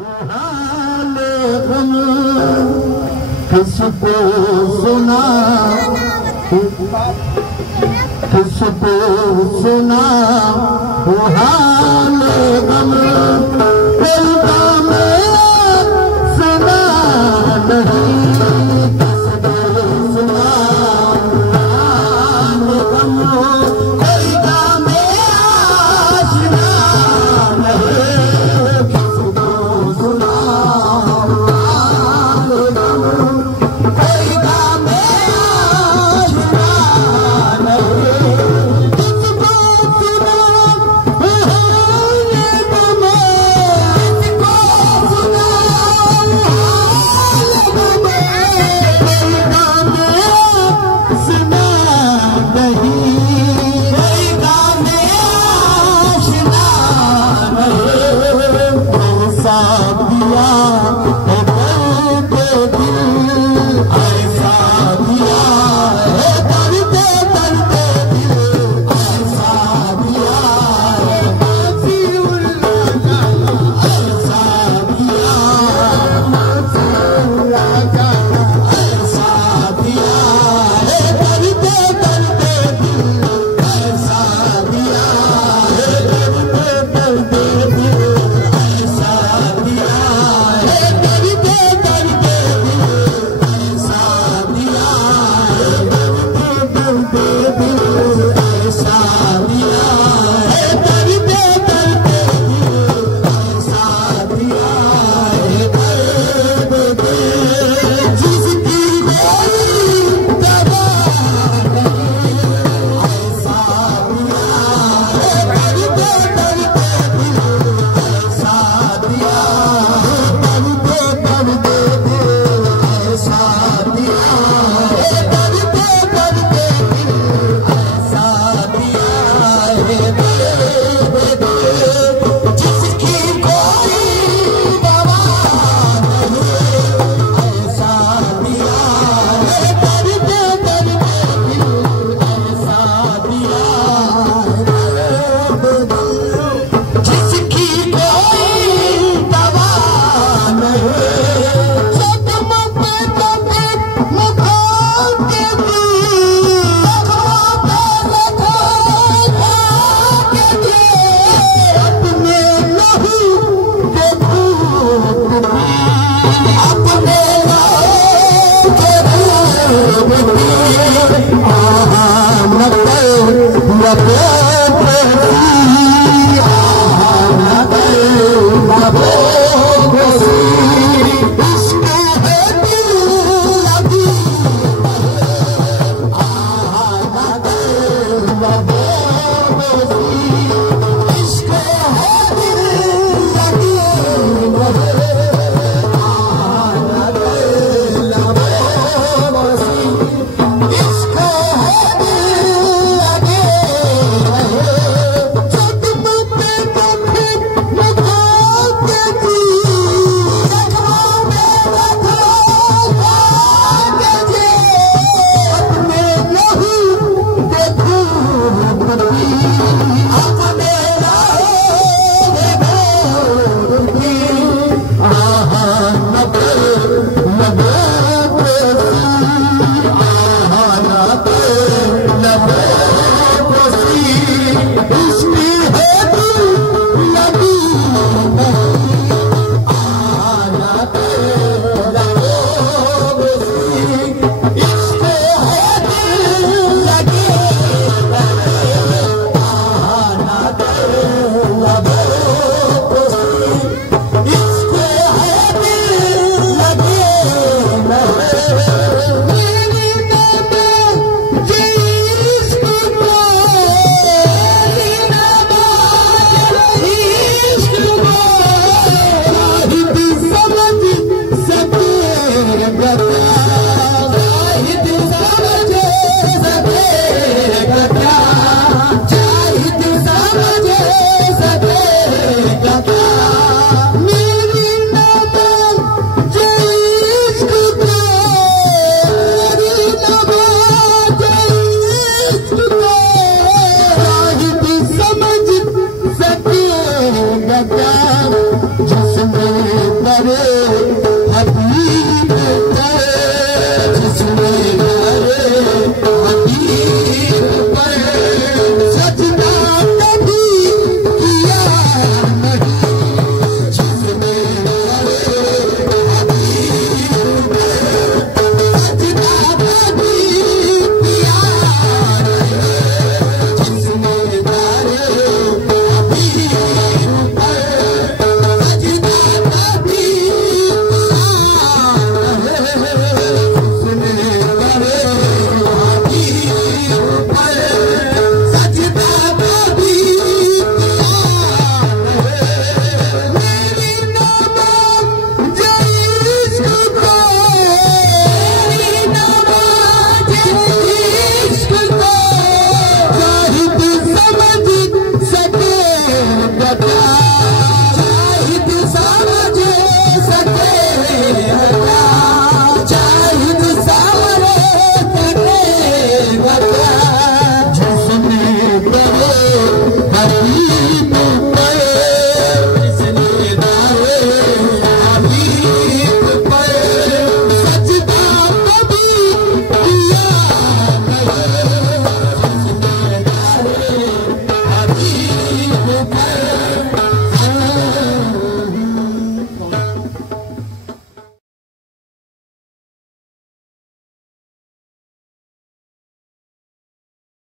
हाल गम किसको सुना, किसको सुना वो हाल गम, कोई काम सुना नहीं, किसको सुना हाल गम, कोई काम आशना नहीं, किसको सुना हाल गम, कोई काम आशना नहीं, किसको सुना हाल गम, किसको सुना हाल गम, कोई काम सुना नहीं, कोई काम आशना नहीं, ऐसा दिया है दर्द दिल, ऐसा दिया है दर्द दर्द दिल, ऐसा दिया है नसीउल्लाह का, ऐसा दिया है नसीउल्लाह का, ऐसा दिया है दर्द दर्द दिल, ऐसा दिया है दर्द दर्द दिल, ऐसा दिया है दर्द दर्द दिल, ऐसा दिया है दर्द दर्द दिल, ऐसा दिया है दर्द दर्द दिल, ऐसा दिया है दर्द दिल, जिसकी कोई दवा नहीं, ऐसा दिया है दर्द दर्द दिल, ऐसा दिया है दर्द दर्द दिल, ऐसा दिया है दर्द दर्द दिल, ऐसा दिया है दर्द दिल, जिसकी कोई दवा नहीं, ऐसा दिया है दर्द दर्द दिल, ऐसा दिया है दर्द दिल, जिसकी कोई दवा नहीं, सदम पे कभी लगा के दिल, सदम पे लगा के दिल, अपने लहू के खूब में, अपने लहू के खूब में, आहा नकल